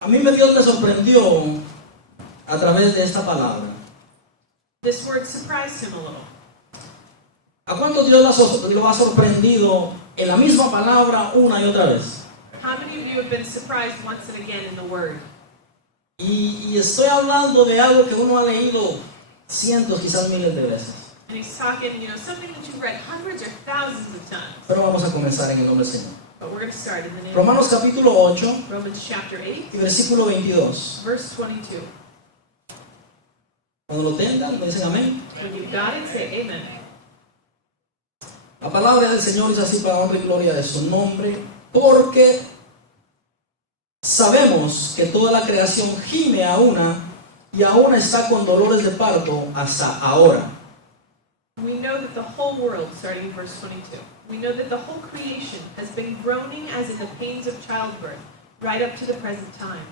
A mí Dios me sorprendió a través de esta palabra. This word surprised him a little. ¿A cuántos Dios lo ha sorprendido en la misma palabra una y otra vez? How many of you have been surprised once and again in the word? Y estoy hablando de algo que uno ha leído cientos, quizás miles de veces. And he's talking, something that you've read hundreds or thousands of times. Pero vamos a comenzar en el nombre del Señor. But we're going to start in the name Romanos of capítulo 8 Romans chapter 8, y versículo 22. verse 22. Cuando lo tengan, me dicen amén. When you've got it, say amen. La palabra del Señor es así para honra y gloria de su nombre, porque sabemos que toda la creación gime a una y aún está con dolores de parto hasta ahora. We know that the whole world, starting in verse 22, we know that the whole creation has been groaning as in the pains of childbirth, right up to the present time.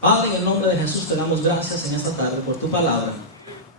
Padre, en el nombre de Jesús te damos gracias en esta tarde por tu palabra.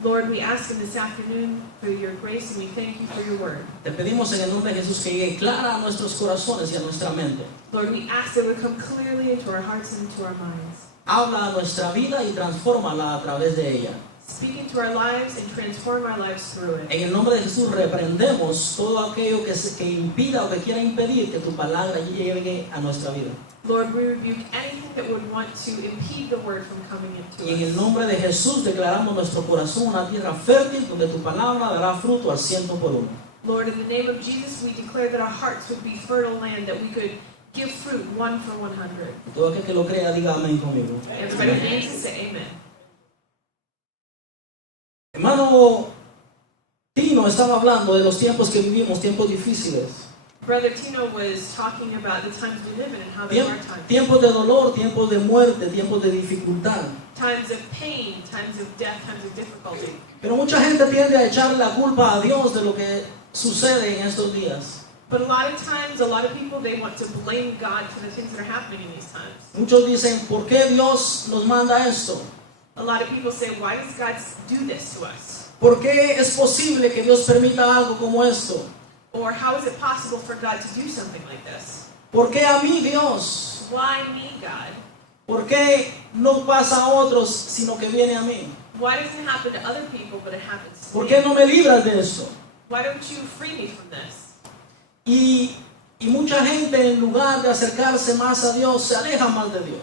Lord, we ask in this afternoon for your grace and we thank you for your word. Te pedimos en el nombre de Jesús que llegue clara a nuestros corazones y a nuestra mente. Lord, we ask that it would come clearly into our hearts and into our minds. Habla a nuestra vida y transfórmala a través de ella. Speak into our lives and transform our lives through it. En el nombre de Jesús reprendemos todo aquello que impida o que quiera impedir que tu palabra llegue a nuestra vida. Lord, we rebuke anything that would want to impede the word from coming Y en into el us. nombre de Jesús declaramos nuestro corazón una tierra fértil donde tu palabra dará fruto al 100%. Lord, in the name of Jesus, we declare that our hearts would be fertile land, that we could give fruit 1 for 100. Todo aquel que lo crea diga amén conmigo. Everybody names it, say amen. Hermano Tino estaba hablando de los tiempos que vivimos, tiempos difíciles. Brother Tino was talking about the times we live in and how they are times. Tiempos de dolor, tiempos de muerte, tiempos de dificultad. Times of pain, times of death, times of difficulty. Pero mucha gente tiende a echarle la culpa a Dios de lo que sucede en estos días. But a lot of times, a lot of people, they want to blame God for the things that are happening in these times. Muchos dicen, ¿por qué Dios nos manda esto? A lot of people say, why does God do this to us? ¿Por qué es posible que Dios permita algo como esto? Or how is it possible for God to do something like this? ¿Por qué a mí, Dios? Why me, God? ¿Por qué no pasa a otros, sino que viene a mí? Why doesn't it happen to other people, but it happens to ¿Por me? qué no me libras de eso? Why don't you free me from this? Y mucha gente, en lugar de acercarse más a Dios, se aleja más de Dios.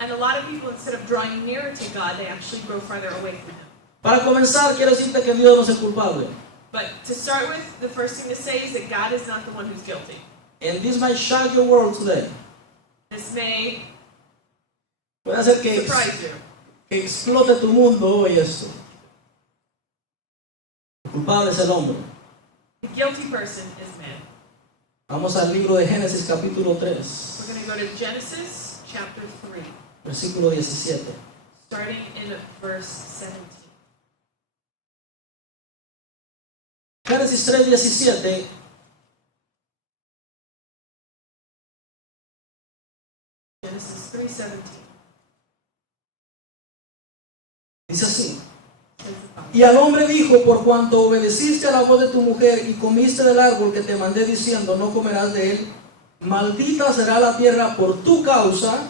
And a lot of people, instead of drawing nearer to God, they actually grow farther away from Him. Para comenzar, quiero decirte que Dios no es el culpable. But to start with, the first thing to say is that God is not the one who's guilty. And this might shock your world today. This may Puede hacer que surprise you. explote tu mundo hoy esto. El culpable es el hombre. The guilty person is man. Vamos al libro de Génesis capítulo 3, We're going to go to Genesis chapter 3, versículo 17. starting in verse 17. Génesis 3, 17. Genesis 3:17. Dice así. Says the Father. Y al hombre dijo, por cuanto obedeciste a la voz de tu mujer y comiste del árbol que te mandé diciendo, no comerás de él, maldita será la tierra por tu causa,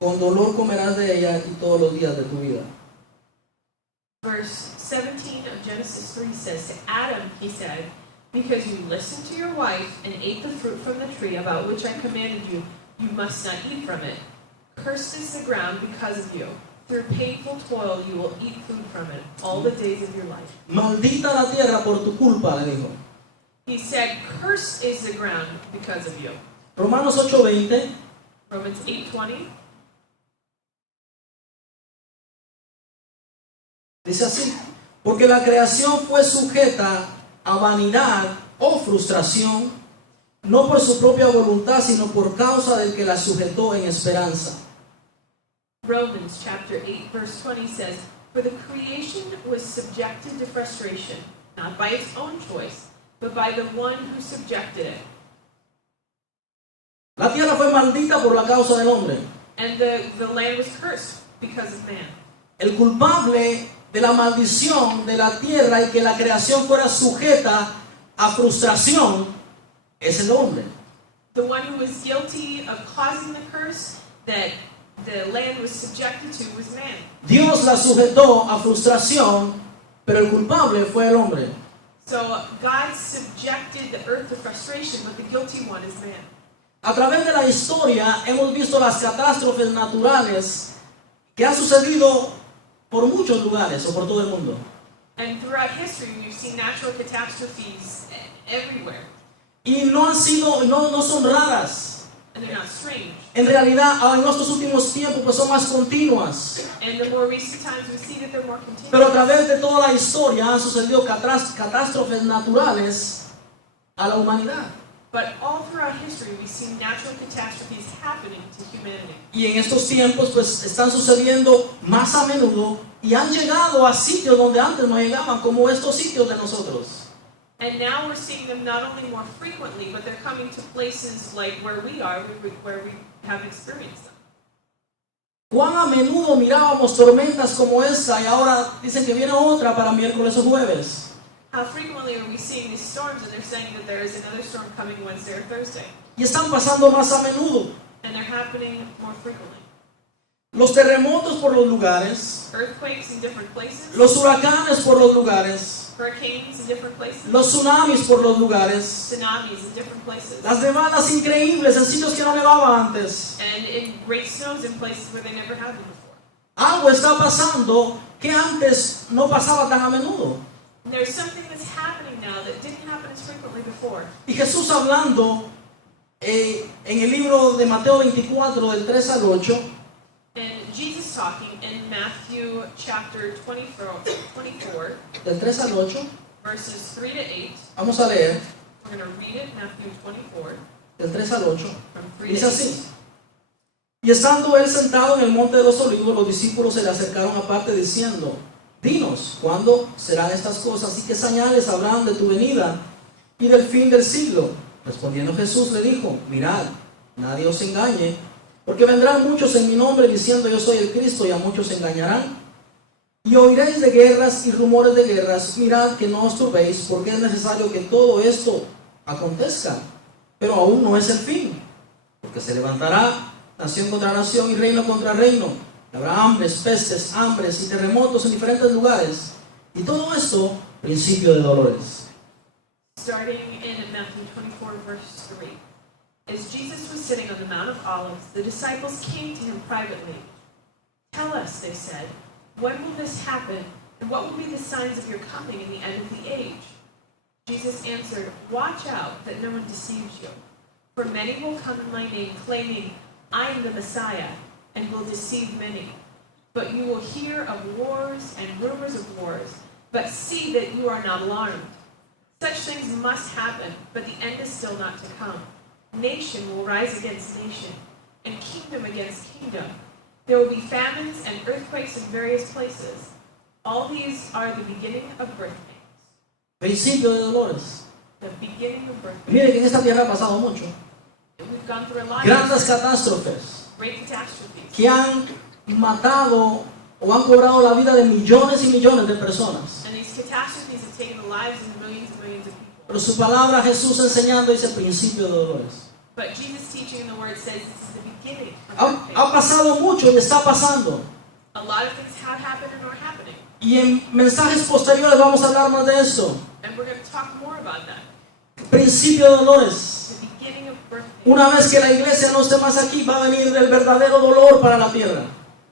con dolor comerás de ella y todos los días de tu vida. Verse 17 of Genesis 3 says, to Adam he said, because you listened to your wife and ate the fruit from the tree about which I commanded you, you must not eat from it. Cursed is the ground because of you. Through painful toil you will eat food from it all the days of your life. Maldita la tierra por tu culpa, le dijo. He said, cursed is the ground because of you. Romanos 8:20. Romans 8:20. Dice así, porque la creación fue sujeta a vanidad o frustración, no por su propia voluntad, sino por causa del que la sujetó en esperanza. Romans chapter 8 verse 20 says, for the creation was subjected to frustration, not by its own choice, but by the one who subjected it. La tierra fue maldita por la causa del hombre. And the land was cursed because of man. El culpable de la maldición de la tierra y que la creación fuera sujeta a frustración es el hombre. The one who was guilty of causing the curse, that the land was subjected to was man. Dios la sujetó a frustración, pero el culpable fue el hombre. So God subjected the earth to frustration, but the guilty one is man. A través de la historia hemos visto las catástrofes naturales que han sucedido por muchos lugares o por todo el mundo. And throughout history, we've seen natural catastrophes everywhere, Y no son raras. and they're not strange. En realidad, en nuestros últimos tiempos pues son más continuas. And the more recent times, we see that they're more Pero a continuous. través de toda la historia han sucedido catástrofes naturales a la humanidad. But all throughout history, we've seen natural catastrophes happening to humanity. Y en estos tiempos pues están sucediendo más a menudo y han llegado a sitios donde antes no llegaban, como estos sitios de nosotros. And now we're seeing them not only more frequently, but they're coming to places like where we are, where we have experienced them. Cuán a menudo mirábamos tormentas como esa y ahora dicen que viene otra para miércoles o jueves. How frequently are we seeing these storms, and they're saying that there is another storm coming Wednesday or Thursday, Y están pasando más a menudo. and they're happening more frequently. Los terremotos por los lugares, Earthquakes in different places, los huracanes por los lugares, hurricanes in different places, los tsunamis por los lugares, tsunamis in different places, las nevadas increíbles en sitios que no nevaba antes. and in great snows in places where they never have been before. Algo está pasando que antes no pasaba tan a menudo. And there's something that's happening now that didn't happen as frequently before. Y Jesús hablando en el libro de Mateo 24 del 3 al 8, And Jesus talking in Matthew chapter 24, del 3 al 8, verses 3 to 8. vamos a leer We're going to read it, Matthew 24, del 3 al 8. from 3 Dice to 8. así: Y estando él sentado en el monte de los olivos, los discípulos se le acercaron aparte diciendo: Dinos, ¿cuándo serán estas cosas? ¿Y qué señales habrán de tu venida y del fin del siglo? Respondiendo Jesús le dijo: Mirad, nadie os engañe, porque vendrán muchos en mi nombre diciendo yo soy el Cristo, y a muchos engañarán. Y oiréis de guerras y rumores de guerras. Mirad que no os turbéis, porque es necesario que todo esto acontezca, pero aún no es el fin, porque se levantará nación contra nación y reino contra reino. Habrá hambres, pestes, hambres y terremotos en diferentes lugares. Y todo esto, principio de dolores. Starting in Matthew 24, verse 3. As Jesus was sitting on the Mount of Olives, the disciples came to him privately. Tell us, they said, when will this happen, and what will be the signs of your coming in the end of the age? Jesus answered, Watch out that no one deceives you. For many will come in my name, claiming, I am the Messiah, and will deceive many. But you will hear of wars and rumors of wars, but see that you are not alarmed. Such things must happen, but the end is still not to come. Nation will rise against nation, and kingdom against kingdom. There will be famines and earthquakes in various places. All these are the beginning of birth pains. Principio de dolores. The beginning of birth pains. Mire que en esta tierra ha pasado mucho. We've gone through a lot Grandes of catástrofes great catastrophes que han matado o han cobrado la vida de millones y millones de personas. and these catastrophes have taken the lives of millions and millions of people. Pero su palabra, Jesús enseñando, dice principio de dolores. But Jesus' teaching in the Word says this is the beginning of Ha birth pains. pasado mucho y está pasando. A lot of things have happened and are happening, Y en mensajes posteriores vamos a hablar más de esto. and we're going to talk more about that. Principio de dolores. The beginning of birth pains. Una vez que la iglesia no esté más aquí, va a venir el verdadero dolor para la tierra.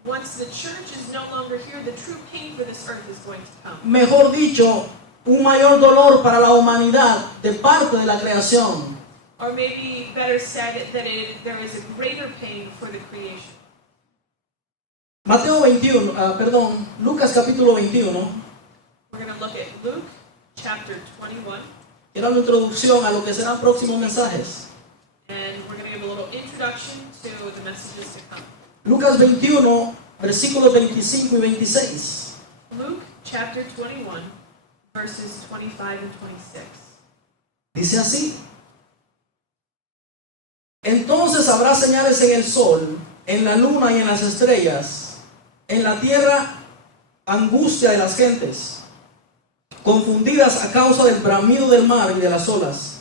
Once the church is no longer here, the true pain for this earth is going to come. Mejor dicho, un mayor dolor para la humanidad de parte de la creación. Or maybe better said, that there is a greater pain for the creation. Lucas capítulo 21, We're going to look at Luke chapter 21, era una introducción a lo que serán próximos mensajes. and we're going to give a little introduction to the messages to come. Lucas 21, versículos 25 y 26. Luke chapter 21, verses 25 and 26. Dice así: Entonces habrá señales en el sol, en la luna y en las estrellas, en la tierra angustia de las gentes, confundidas a causa del bramido del mar y de las olas,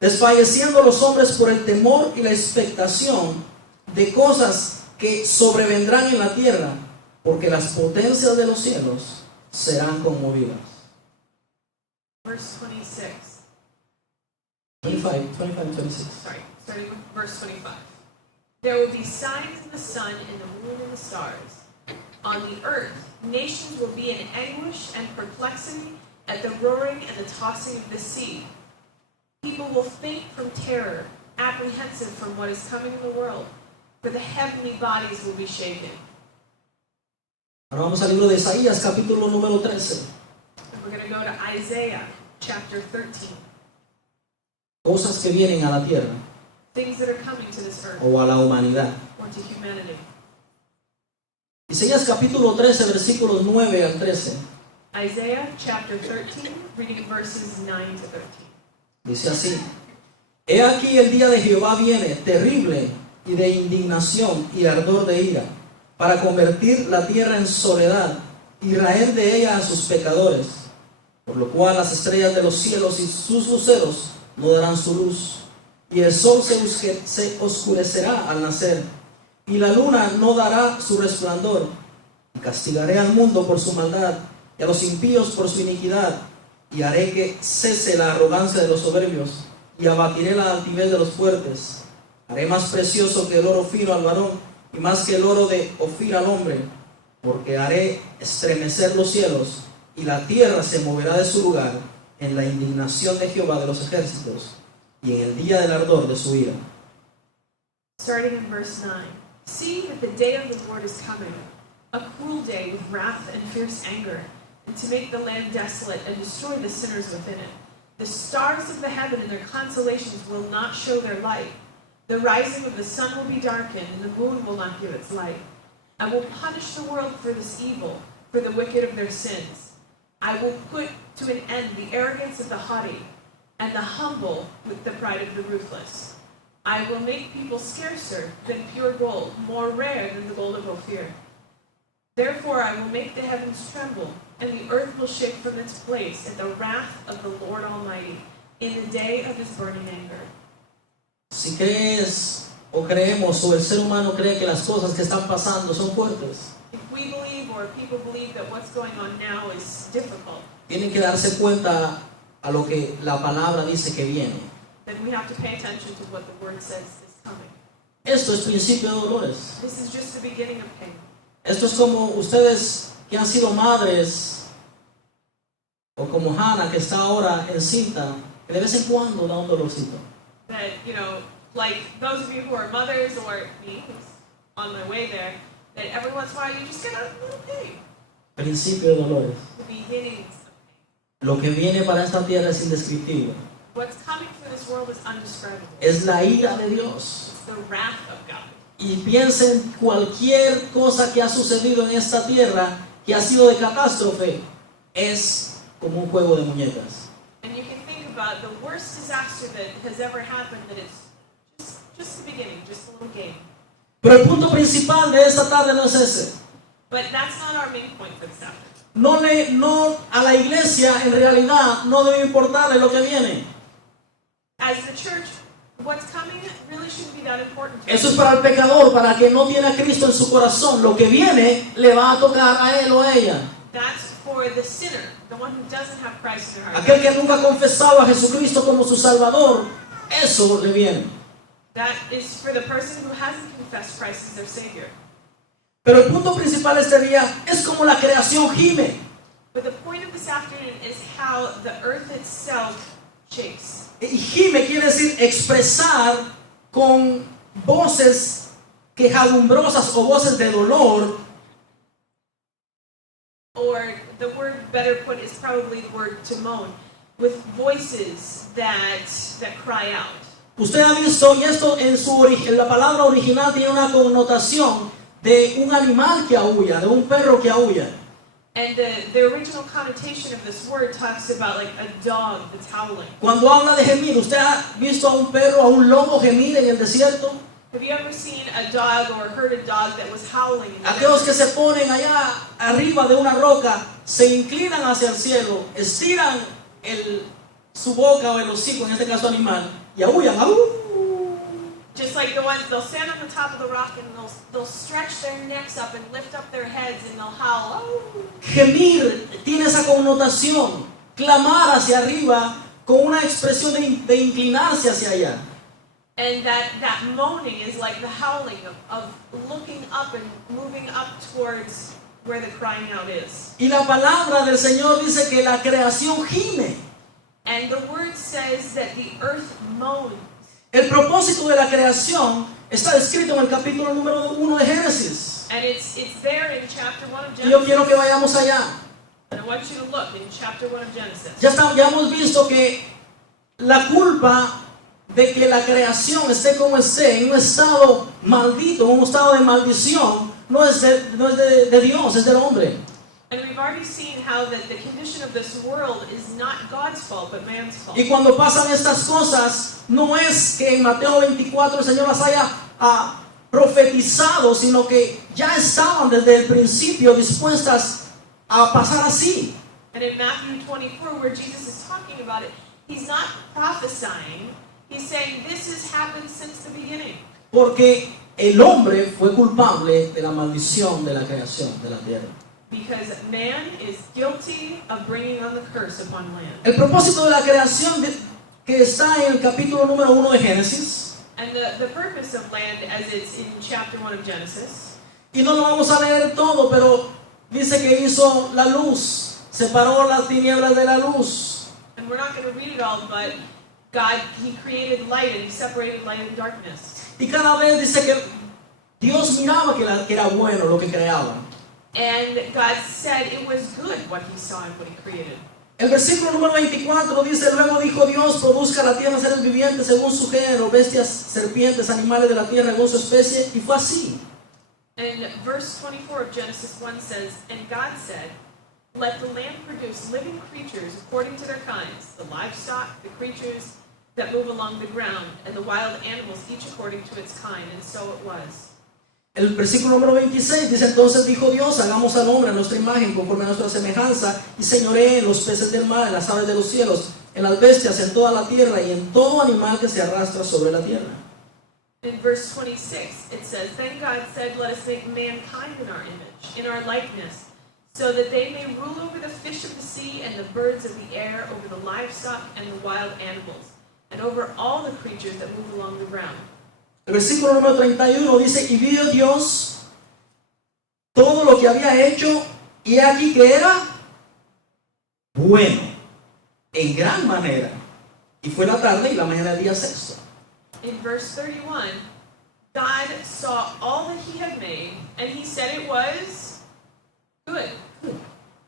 desfalleciendo los hombres por el temor y la expectación de cosas que sobrevendrán en la tierra, porque las potencias de los cielos serán conmovidas. Verse 26. 25 and 26. Sorry, starting with verse 25. There will be signs in the sun, in the moon, and the stars. On the earth, nations will be in anguish and perplexity at the roaring and the tossing of the sea. People will faint from terror, apprehensive from what is coming in the world, for the heavenly bodies will be shaken. Ahora vamos al libro de Isaías, capítulo número 13. And we're going to go to Isaiah chapter 13. Cosas que vienen a la tierra Things that are coming to this earth o a la humanidad. or to humanity. Isaías capítulo 13, versículos 9 al 13. Isaiah chapter 13, reading verses 9 to 13. Dice así: He aquí el día de Jehová viene, terrible y de indignación y ardor de ira, para convertir la tierra en soledad y raer de ella a sus pecadores, por lo cual las estrellas de los cielos y sus luceros no darán su luz, y el sol se oscurecerá al nacer, y la luna no dará su resplandor. Y castigaré al mundo por su maldad, y a los impíos por su iniquidad, y haré que cese la arrogancia de los soberbios, y abatiré la altivez de los fuertes. Haré más precioso que el oro fino al varón, y más que el oro de Ofir al hombre, porque haré estremecer los cielos, y la tierra se moverá de su lugar en la indignación de Jehová de los ejércitos, y en el día del ardor de su ira. Starting in verse 9. See that the day of the Lord is coming, a cruel day with wrath and fierce anger, and to make the land desolate and destroy the sinners within it. The stars of the heaven and their constellations will not show their light. The rising of the sun will be darkened, and the moon will not give its light. I will punish the world for this evil, for the wicked of their sins. I will put to an end the arrogance of the haughty, and the humble with the pride of the ruthless. I will make people scarcer than pure gold, more rare than the gold of Ophir. Therefore I will make the heavens tremble, and the earth will shake from its place at the wrath of the Lord Almighty, in the day of his burning anger. Si crees o creemos o el ser humano cree que las cosas que están pasando son fuertes, If we believe or people believe that what's going on now is difficult, tienen que darse cuenta a lo que la palabra dice que viene. then we have to pay attention to what the word says is coming. Esto es principio de dolores. This is just the beginning of pain. Esto es como ustedes que han sido madres, o como Hannah que está ahora encinta, que de vez en cuando da un dolorcito. That, like those of you who are mothers or me, who's on my way there, that every once in a while you just get a little pain. Principio de dolores. The beginnings of pain. Lo que viene para esta tierra es indescriptible. What's coming for this world is undescribable. Es la ira de Dios. It's the wrath of God. Y piensen cualquier cosa que ha sucedido en esta tierra que ha sido de catástrofe, es como un juego de muñecas. And you can think about the worst disaster that has ever happened, that it's just the beginning, just a little game. Pero el punto principal de esta tarde no es ese. But that's not our main point for this afternoon. No a la iglesia en realidad no debe importarle lo que viene. As the church, what's coming really shouldn't be that important to Eso us. es para el pecador, para que no tiene a Cristo en su corazón. Lo que viene le va a tocar a él o a ella. That's for the sinner, the one who doesn't have Christ in their heart. Aquel que nunca ha confesado a Jesucristo como su Salvador, eso le viene. That is for the person who hasn't confessed Christ as their Savior. Pero el punto principal de este día es como la creación gime. But the point of this afternoon is how the earth itself shakes. Y gime quiere decir expresar con voces quejadumbrosas o voces de dolor. Or the word better put is probably the word to moan, with voices that cry out. Usted ha visto, y esto en la palabra original tiene una connotación de un animal que aúlla, de un perro que aúlla. And the original connotation of this word talks about like a dog that's howling. Cuando habla de gemir, ¿usted ha visto a un perro, a un lobo gemir en el desierto? Have you ever seen a dog or heard a dog that was howling? In the Aquellos que desert? se ponen allá arriba de una roca, se inclinan hacia el cielo, estiran su boca o el hocico, en este caso animal, y aúllan. ¡Au! Just like the ones, they'll stand on the top of the rock and they'll stretch their necks up and lift up their heads and they'll howl. Oh. Gemir tiene esa connotación, clamar hacia arriba con una expresión de inclinarse hacia allá. And that moaning is like the howling of looking up and moving up towards where the crying out is. Y la palabra del Señor dice que la creación gime. And the word says that the earth moans. El propósito de la creación está descrito en el capítulo número 1 de Génesis. And it's there in chapter 1 of Y yo quiero que Genesis. vayamos allá. And I want you to look in chapter 1 of Genesis. Ya hemos visto que la culpa de que la creación esté como esté, en un estado maldito, en un estado de maldición, no es de Dios, es del hombre. And we've already seen how that the condition of this world is not God's fault, but man's fault. Y cuando pasan estas cosas, no es que en Mateo 24 el Señor las haya profetizado, sino que ya estaban desde el principio dispuestas a pasar así. And in Matthew 24, where Jesus is talking about it, he's not prophesying. He's saying this has happened since the beginning. Porque el hombre fue culpable de la maldición de la creación de la tierra. Because man is guilty of bringing on the curse upon land. El propósito de la creación que está en el capítulo número 1 de Génesis, And the purpose of land, as it's in chapter 1 of Genesis, y no lo vamos a leer todo, pero dice que hizo la luz, separó las tinieblas de la luz. and we're not going to read it all, but God, He created light and He separated light and darkness. Y cada vez dice que Dios miraba que era bueno lo que creaba. And God said it was good what He saw and what He created. El versículo número 24 dice: luego dijo Dios, produzca la tierra seres vivientes según su género, bestias, serpientes, animales de la tierra según su especie, y fue así. And verse 24 of Genesis 1 says, and God said, let the land produce living creatures according to their kinds, the livestock, the creatures that move along the ground, and the wild animals, each according to its kind. And so it was. El versículo número 26 dice: entonces dijo Dios, hagamos al hombre a nuestra imagen, conforme a nuestra semejanza, y señoree en los peces del mar, en las aves de los cielos, en las bestias, en toda la tierra, y en todo animal que se arrastra sobre la tierra. In verse 26, it says, then God said, let us make mankind in our image, in our likeness, so that they may rule over the fish of the sea and the birds of the air, over the livestock and the wild animals, and over all the creatures that move along the ground. El versículo número 31 dice: y vio Dios todo lo que había hecho, y aquí que era bueno, en gran manera. Y fue la tarde y la mañana del día sexto. In verse 31, God saw all that He had made, and He said it was good.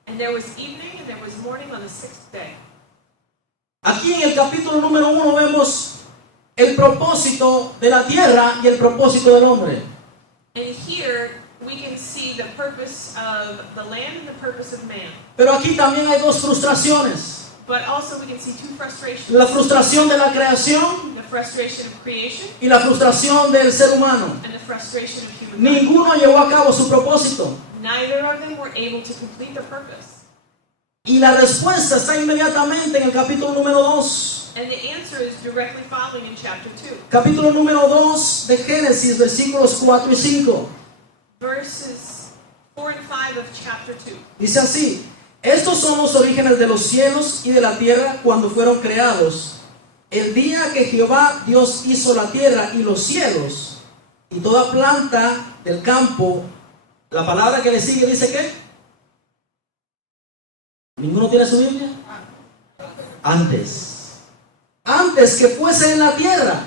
And there was evening and there was morning on the sixth day. Aquí en el capítulo número 1 vemos el propósito de la tierra y el propósito del hombre. And here we can see the purpose of the land and the purpose of man. Pero aquí también hay dos frustraciones: But also we can see two frustrations. la frustración de la creación The frustration of creation y la frustración del ser humano. and the frustration of human life. Ninguno llevó a cabo su propósito. Neither of them were able to complete the purpose. Y la respuesta está inmediatamente en el capítulo número 2. And the answer is directly following in chapter 2. Capítulo número 2 de Génesis, versículos 4 y 5. Verses 4 and 5 of chapter 2. Dice así: estos son los orígenes de los cielos y de la tierra cuando fueron creados. El día que Jehová Dios hizo la tierra y los cielos y toda planta del campo. La palabra que le sigue dice ¿qué? ¿Ninguno tiene su Biblia? Antes que fuese en la tierra,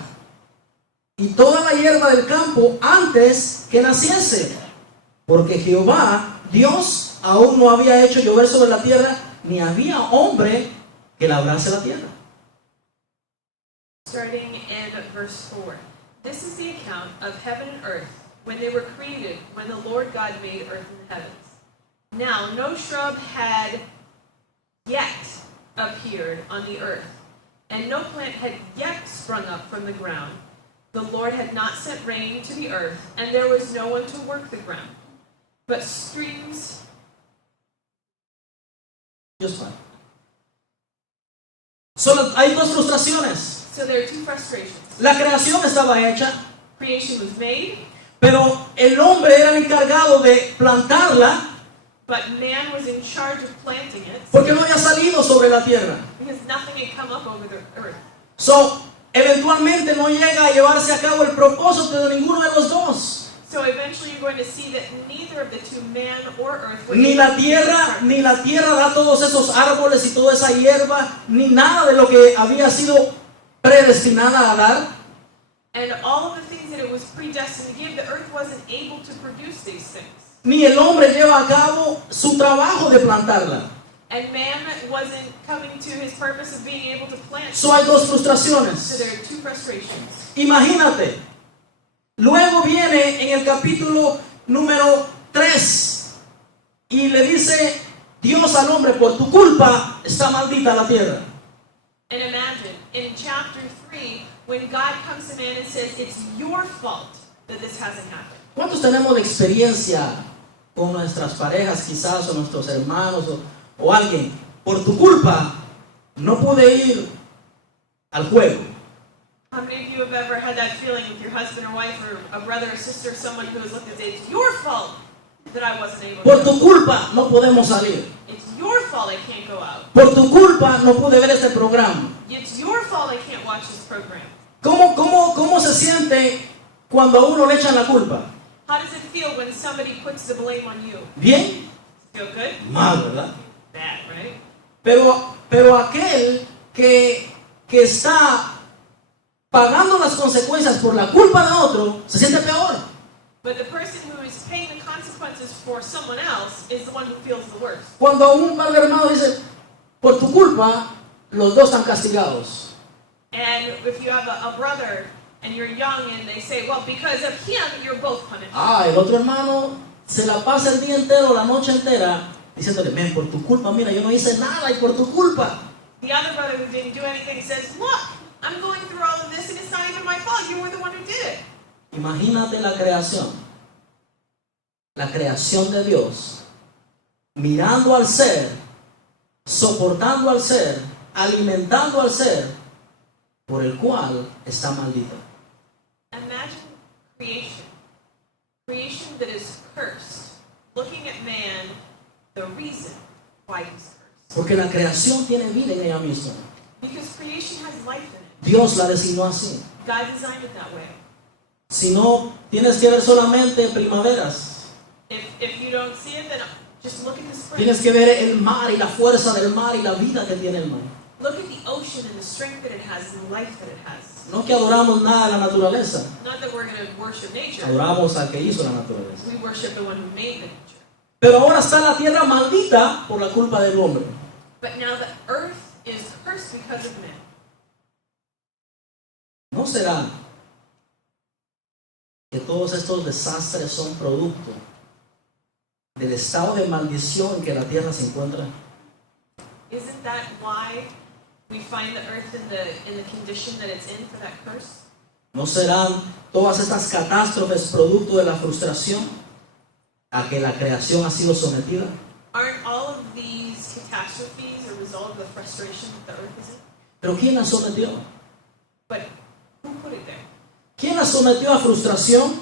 y toda la hierba del campo antes que naciese, porque Jehová Dios aún no había hecho llover sobre la tierra, ni había hombre que labrase la tierra. Starting in verse 4. This is the account of heaven and earth when they were created, when the Lord God made earth and the heavens. Now no shrub had yet appeared on the earth, and no plant had yet sprung up from the ground. The Lord had not sent rain to the earth, and there was no one to work the ground. But streams... Just fine. Hay dos frustraciones. So there are two frustrations. La creación estaba hecha, Creation was made, pero el hombre era el encargado de plantarla but man was in charge of planting it porque no había salido sobre la tierra. because nothing had come up over the earth. So, eventualmente no llega a llevarse a cabo el propósito de ninguno de los dos. So eventually you're going to see that neither of the two, man or earth, were Ni able la to do tierra, their part. ni la tierra da todos esos árboles y toda esa hierba, ni nada de lo que había sido predestinada a dar. And all of the things that it was predestined to give, the earth wasn't able to produce these things. Ni el hombre lleva a cabo su trabajo de plantarla. And man wasn't coming to his purpose of being able to plant. So hay dos So frustraciones. there are two frustrations. Imagínate. Luego viene en el capítulo número 3 y le dice Dios al hombre, por tu culpa está maldita la tierra. And imagine, in chapter 3, when God comes to man and says, it's your fault that this hasn't happened. ¿Cuántos tenemos experiencia con nuestras parejas quizás o nuestros hermanos o alguien? Por tu culpa no pude ir al juego. How many of you have ever had that feeling with your husband or wife or a brother or sister, someone who has looked and said, it's your fault that I wasn't able Por to tu culpa no podemos salir. It's your fault I can't go out. Por tu culpa no pude ver este programa. It's your fault I can't watch this program. ¿Cómo se siente cuando a uno le echan la culpa? How does it feel when somebody puts the blame on you? ¿Bien? Feel good? Mal, ¿verdad? Bad, right? Pero aquel que está pagando las consecuencias por la culpa de otro, se siente peor. But the person who is paying the consequences for someone else is the one who feels the worst. Cuando un par de hermanos dice, por tu culpa, los dos están castigados. And if you have a brother and you're young and they say, well, because of him, you're both punished. El otro hermano se la pasa el día entero, la noche entera, diciéndole, men, por tu culpa, mira, yo no hice nada y por tu culpa. The other brother who didn't do anything says, look, I'm going through all of this and it's not even my fault. You were the one who did it. Imagínate la creación de Dios, mirando al ser, soportando al ser, alimentando al ser, por el cual está maldito. Imagine creation that is cursed, looking at man, the reason why he's cursed. Porque la creación tiene vida en ella misma. Because creation has life in it. Dios la designó así. God designed it that way. Si no, tienes que ver solamente primaveras. If you don't see it, then just look at the spring. Tienes que ver el mar y la fuerza del mar y la vida que tiene el mar. Look at the ocean and the strength that it has and the life that it has. No que adoramos nada de la naturaleza. Not that we're going to worship nature. Adoramos al que hizo la naturaleza. We worship the one who made the nature. Pero ahora está la tierra maldita por la culpa del hombre. But now the earth is cursed because of man. ¿No será que todos estos desastres son producto del estado de maldición en que la tierra se encuentra? Isn't that why we find the earth in the condition that it's in for that curse? ¿No serán todas estas catástrofes producto de la frustración a que la creación ha sido sometida? Aren't all of these catastrophes a result of the frustration that the earth is in? ¿Pero quién la sometió? But who put it there? ¿Quién la sometió a frustración?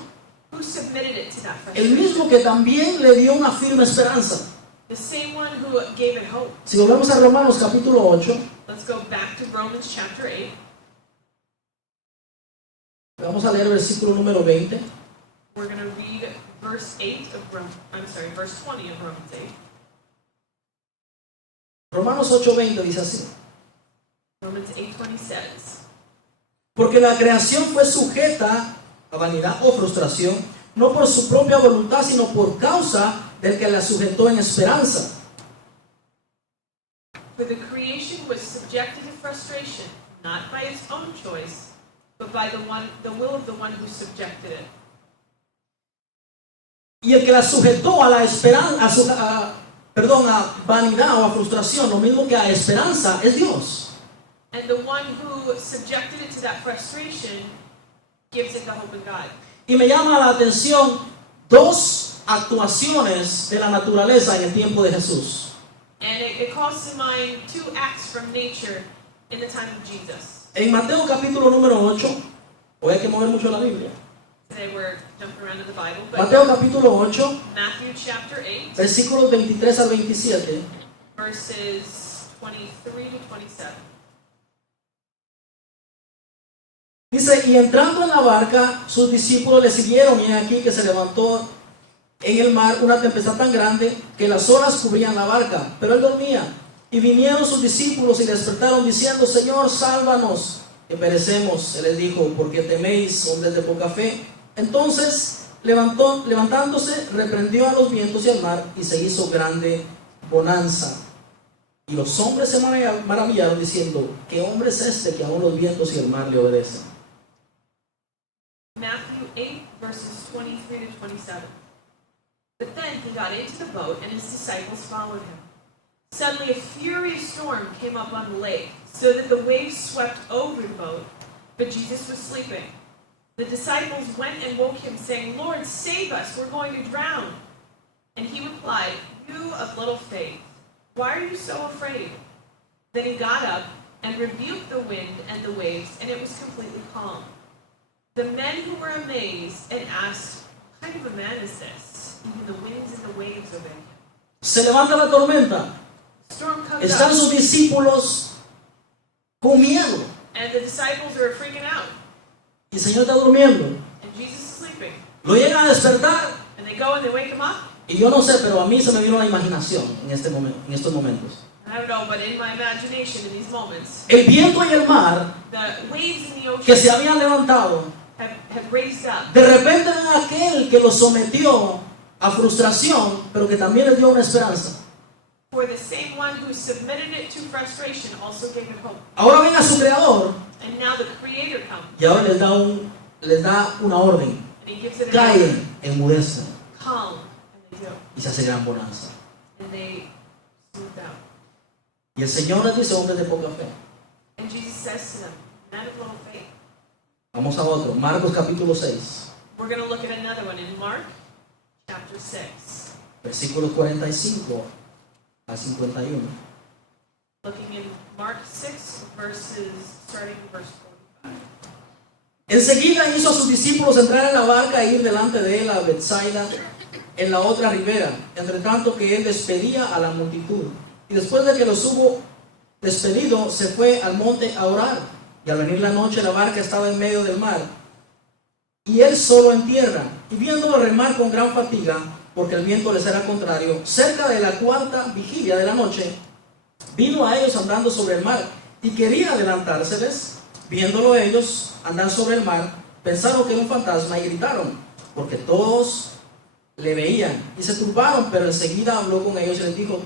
Who submitted it to that El frustration? mismo que también le dio una firme esperanza. The same one who gave it hope. Si volvemos a Romanos capítulo 8, Let's go back to Romans chapter 8. vamos a leer el versículo número 20. We're going to read verse 20 of Romans 8. Romanos 8:20 dice así. Romans 8:20 says, Porque la creación fue sujeta a vanidad o frustración, no por su propia voluntad, sino por causa del que la sujetó en esperanza. for the creation was subjected to frustration, not by its own choice, but by the will of the one who subjected it. Y el que la sujetó a la esperanza, a vanidad o a frustración, lo mismo que a esperanza, es Dios. And the one who subjected it to that frustration gives it the hope in God. Y me llama la atención dos actuaciones de la naturaleza en el tiempo de Jesús. And it calls to mind two acts from nature in the time of Jesus. En Mateo capítulo número 8, hoy hay que mover mucho la Biblia. they were jumping around in the Bible, but Mateo capítulo 8, Matthew chapter 8, versículos 23 al 27. verses 23 to 27. Dice, y entrando en la barca, sus discípulos le siguieron, y he aquí que se levantó en el mar una tempestad tan grande que las olas cubrían la barca, pero él dormía. Y vinieron sus discípulos y le despertaron diciendo, Señor, sálvanos, que perecemos. Él les dijo, ¿por qué teméis, hombres de poca fe? Entonces, levantándose, reprendió a los vientos y al mar, y se hizo grande bonanza. Y los hombres se maravillaron diciendo, ¿qué hombre es este que aún los vientos y el mar le obedecen? Matthew 8, verses 23 to 27. But then he got into the boat, and his disciples followed him. Suddenly a furious storm came up on the lake, so that the waves swept over the boat, but Jesus was sleeping. The disciples went and woke him, saying, Lord, save us, we're going to drown. And he replied, You of little faith, why are you so afraid? Then he got up and rebuked the wind and the waves, and it was completely calm. The men who were amazed and asked, What kind of a man is this? Even the winds and the waves obey him. Se levanta la tormenta. Storm comes Están up, sus discípulos con miedo. and the disciples are freaking out, Y el Señor está durmiendo. and Jesus is sleeping. Lo llegan a despertar. And they go and they wake him up. Y yo no sé, pero a mí se me vino la imaginación en estos momentos. I don't know, but in my imagination, in these moments, El viento y el mar the waves in the que se ocean habían levantado, have raised up. de repente ven a aquel que los sometió a frustración, pero que también les dio una esperanza. For the same one who submitted it to frustration also gave it hope. Ahora ven a su creador And now the Creator comes, y ahora les da una orden. and He gives it an order. Callen, enmudecen Calm, and they do. y se hace gran bonanza. And they smooth out. Y el Señor les dice, hombres de poca fe. And Jesus says to them, Men of little faith. Vamos a otro, Marcos capítulo 6, We're going to look at another one in Mark chapter 6. versículos 45 a 51. Looking in Mark 6, starting in verse 45. Enseguida hizo a sus discípulos entrar en la barca e ir delante de él a Betsaida, en la otra ribera, entre tanto que él despedía a la multitud. Y después de que los hubo despedido, se fue al monte a orar. Y al venir la noche, la barca estaba en medio del mar, y él solo en tierra. Y viéndolo remar con gran fatiga, porque el viento les era contrario, cerca de la cuarta vigilia de la noche, vino a ellos andando sobre el mar, y quería adelantárseles. Viéndolo ellos andar sobre el mar, pensaron que era un fantasma y gritaron, porque todos le veían y se turbaron. Pero enseguida habló con ellos y les dijo,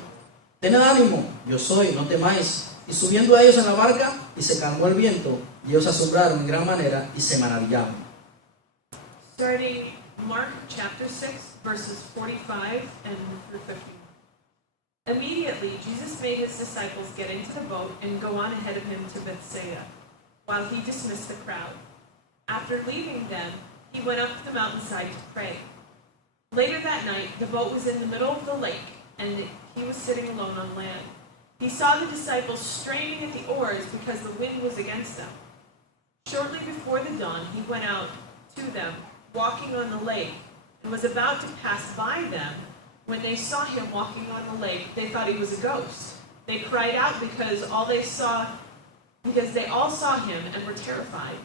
tened ánimo, yo soy, no temáis. Y subiendo a ellos en la barca, y se calmó el viento, y ellos se asombraron en gran manera y se maravillaban. Starting Mark chapter 6, verses 45 and through 51. Immediately, Jesus made his disciples get into the boat and go on ahead of him to Bethsaida, while he dismissed the crowd. After leaving them, he went up the mountainside to pray. Later that night, the boat was in the middle of the lake, and he was sitting alone on land. He saw the disciples straining at the oars because the wind was against them. Shortly before the dawn, he went out to them, walking on the lake, and was about to pass by them. When they saw him walking on the lake, they thought he was a ghost. They cried out because they all saw him and were terrified.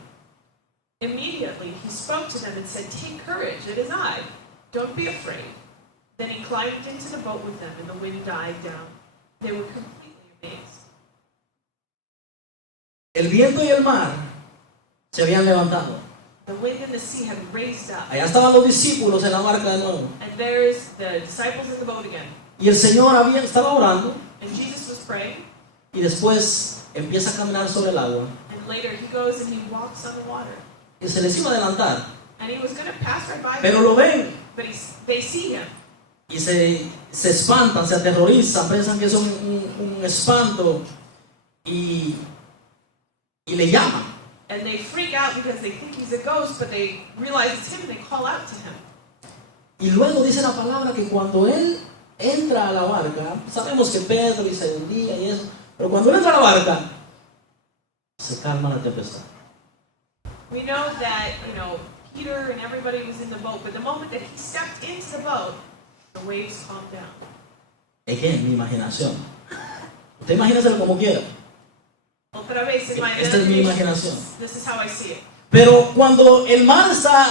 Immediately, he spoke to them and said, Take courage, it is I. Don't be afraid. Then he climbed into the boat with them, and the wind died down. They were completely amazed. El viento y el mar se habían levantado. The wind and the sea had raised up. Allá estaban los discípulos en la barca de nuevo. And there's the disciples in the boat again. Y el Señor estaba orando, And Jesus was praying. y después empieza a caminar sobre el agua. And later he goes and he walks on the water. Y se les iba a adelantar, And he was going to pass right by pero them. lo ven. But they see him. Y se espantan, se aterrorizan, piensan que es un espanto, y le llaman. And they freak out because they think he's a ghost, but they realize it's him and they call out to him. Y luego dice la palabra que cuando él entra a la barca, sabemos que Pedro y se hundía y eso, pero cuando él entra a la barca, se calma la tempestad. We know that, Peter and everybody was in the boat, but the moment that he stepped into the boat, the waves calmed down. Es que es mi imaginación. Usted imagínaselo como quiera. Otra vez, in my Esta es mi imagination, imaginación. this is how I see it. Pero cuando el mar está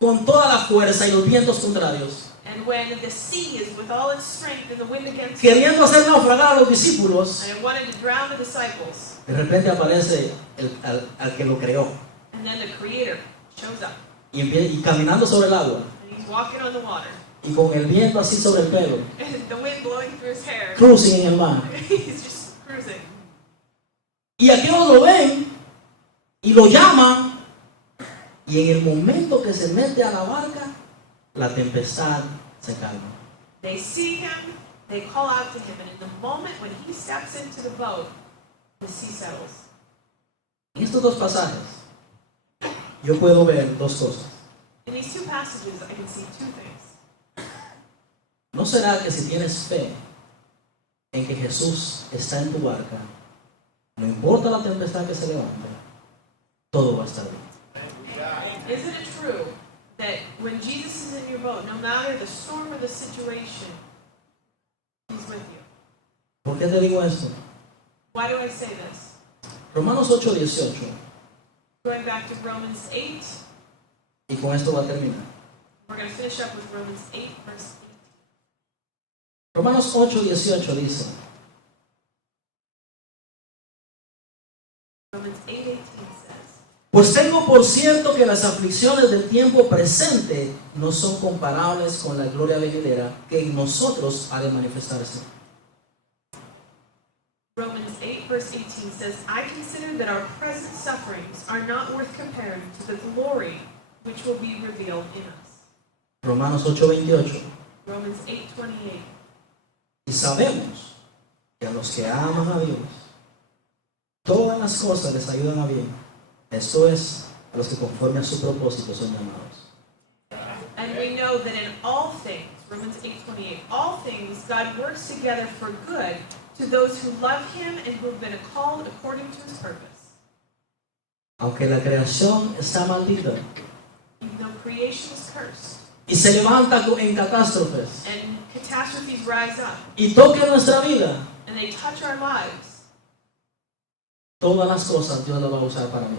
con toda la fuerza y los vientos contrarios, And when the sea is with all its strength and the wind against it, queriendo hacer naufragar a los discípulos, and it wanted to drown the disciples, de repente aparece al que lo creó and then the Creator shows up, y caminando sobre el agua and he's walking on the water, y con el viento así sobre el pelo, and the wind blowing through his hair. cruising en el mar. He's just cruising. Y aquellos lo ven y lo llaman, y en el momento que se mete a la barca, la tempestad se calma. They see him, they call out to him, and in the moment when he steps into the boat, the sea settles. En estos dos pasajes yo puedo ver dos cosas. In these two passages, I can see two things. ¿No será que si tienes fe en que Jesús está en tu barca, no importa la tempestad que se levante, todo va a estar bien? Isn't it true that when Jesus is in your boat, no matter the storm or the situation, he's with you? ¿Por qué te digo esto? Why do I say this? Romanos 8:18, Going back to Romans 8, y con esto va a terminar. we're going to finish up with Romans 8, verse 8. Romanos 8:18 dice: Romans 8:18 says, Pues tengo por cierto que las aflicciones del tiempo presente no son comparables con la gloria venidera que en nosotros ha de manifestarse. Romans 8, verse 18 says, I consider that our present sufferings are not worth comparing to the glory which will be revealed in us. Romanos 8:28. Romans 8:28. Y sabemos que a los que aman a Dios, todas las cosas les ayudan a bien. Esto es, a los que conforme a su propósito son llamados. And we know that in all things, Romans 8:28, all things God works together for good to those who love Him and who have been called according to His purpose. Aunque la creación está maldita Even though creation is cursed y se levanta en catástrofes and catastrophes rise up y toque nuestra vida, and they touch our lives, todas las cosas Dios las va a usar para mí.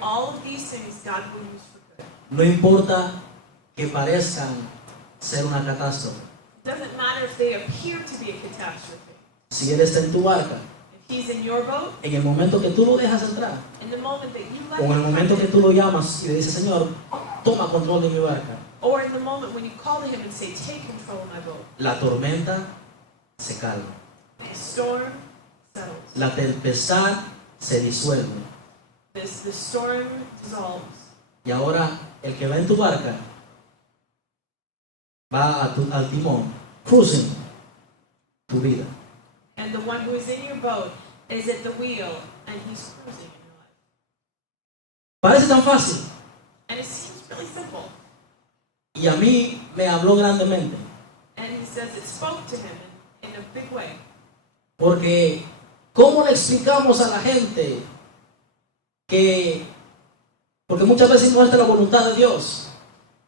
all of these things God will use for good. No importa que parezcan ser una catástrofe. It doesn't matter if they appear to be a catastrophe. Si Él está en tu barca, If He's in your boat, en el momento que tú lo dejas entrar, in the moment that you let o en el Him momento come que in, tú lo llamas y le dices, Señor, toma control de mi barca, or in the moment when you call to Him and say, take control of my boat, la tormenta se calma, the storm settles. la tempestad se disuelve. The storm dissolves. Y ahora el que va en tu barca va al timón, cruising tu vida. And the one who is in your boat is at the wheel, and he's cruising in your life. Parece tan fácil And it seems really simple. y a mí me habló grandemente, And he says it spoke to him in a big way. porque ¿cómo le explicamos a la gente que, porque muchas veces no es la voluntad de Dios?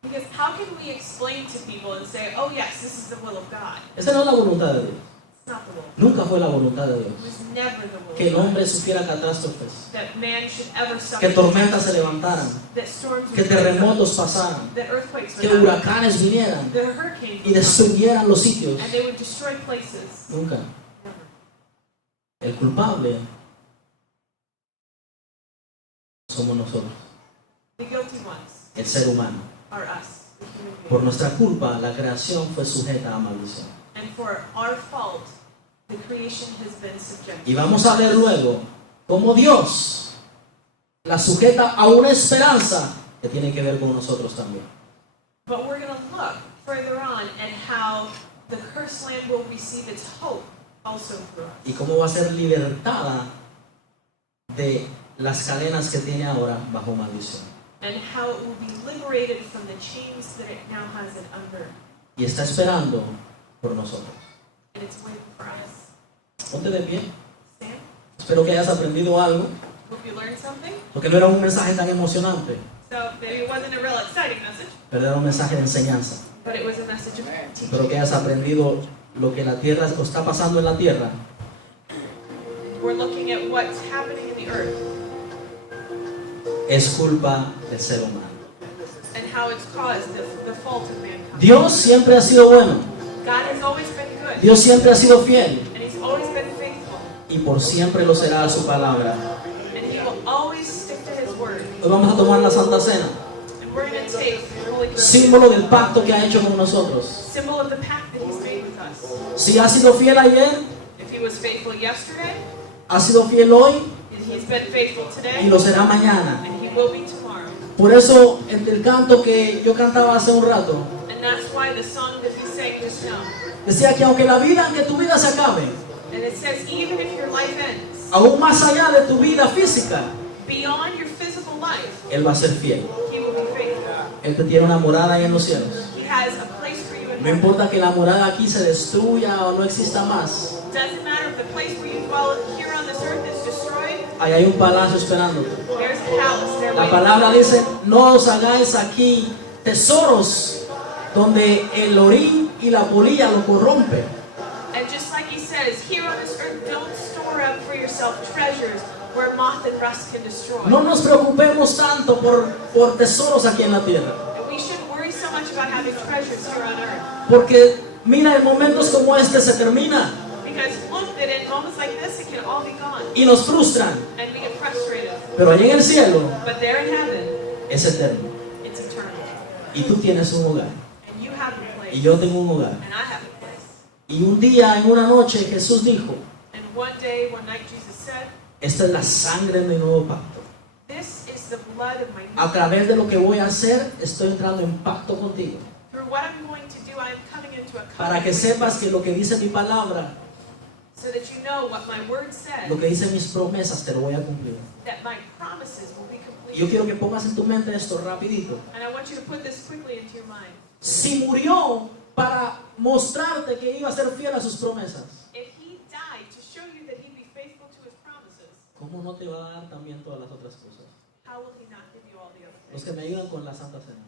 Because how can we explain to people and say, oh yes, this is the will of God? Esa no es la voluntad de Dios. It's not the will of God. Nunca fue la voluntad de Dios It was never the will que el of God. hombre sufriera catástrofes, That man should ever suffer. que tormentas se levantaran, That storms que would rise up, terremotos pasaran, that earthquakes would que happen, huracanes vinieran that hurricanes y would come, destruyeran los sitios. and they would destroy places. Nunca. Never. El culpable somos nosotros, The guilty ones el ser humano. are us, the human beings. Por nuestra culpa, la creación fue sujeta a maldición. And for our fault, the creation has been subjected. Y vamos a ver luego cómo Dios la sujeta a una esperanza que tiene que ver con nosotros también. But we're going to look further on at how the cursed land will receive its hope also through us. Y cómo va a ser libertada de las cadenas que tiene ahora bajo maldición. And how it will be liberated from the chains that it now has it under. Y está esperando por nosotros. And it's waiting for us. Ponte de pie. Stand. Espero que hayas aprendido algo, Hope you learned something. porque no era un mensaje tan emocionante. It's So maybe it wasn't a real exciting message, pero era un mensaje de enseñanza. but it was a message of Espero que teaching. hayas aprendido lo que la tierra o está pasando en la tierra. We're looking at what's happening in the earth Es culpa del ser humano. and how it's caused the fault of mankind. Dios siempre ha sido bueno. God has always been good, Dios siempre ha sido fiel. and He's always been faithful, Y por siempre lo será a su palabra. and He will always stick to His word. Hoy vamos a tomar la Santa Cena. And we're going to take the Holy Communion, Símbolo del pacto que ha hecho con nosotros. symbol of the pact that He's made with us. Si ha sido fiel ayer, If He was faithful yesterday, ha sido fiel hoy He's been faithful y today, lo será mañana. and He will be tomorrow. Por eso, en el canto que yo cantaba hace un rato, And that's why the song that we sang just now, decía que aunque la vida, aunque tu vida se acabe, and it says, even if your life ends, aún más allá de tu vida física, beyond your physical life, Él va a ser fiel. He will be faithful. Él te tiene una morada ahí en los cielos. He has a place for you in No heaven. importa que la morada aquí se destruya o no exista más, Doesn't matter if the place where you dwell here on this earth is destroyed, ahí hay un palacio esperando. there's a palace there La waiting. palabra dice, no os hagáis aquí tesoros donde el orín y la polilla lo corrompe. And just like He says, here on this earth, don't store up for yourself treasures where moth and rust can destroy. No nos preocupemos tanto por tesoros aquí en la tierra. And we shouldn't worry so much about having treasures here on earth. Porque mira, en momentos como este se termina Because look, that in moments like this, it can all be gone. y nos frustran. And we get frustrated. Pero allá en el cielo But there in heaven, es eterno. it's eternal. Y tú tienes un hogar. And you have a place. Y yo tengo un hogar. And I have a place. Y un día, en una noche, Jesús dijo, And one day, one night, Jesus said, esta es la sangre de mi nuevo pacto. this is the blood of my new A través de lo que voy a hacer, estoy entrando en pacto contigo. Through what I'm going to do, I am coming into a Para que covenant with sepas you, que lo que dice mi palabra, so that you know what my word says, lo que dicen mis promesas, te lo voy a cumplir. that my promises will be Y yo completed. quiero que pongas en tu mente esto rapidito. And I want you to put this quickly into your mind. Si murió para mostrarte que iba a ser fiel a sus promesas, If He died to show you that He'd be faithful to His promises, ¿cómo no te va a dar también todas las otras cosas? how will He not give you all the other Los things? que me ayudan con la Santa Cena.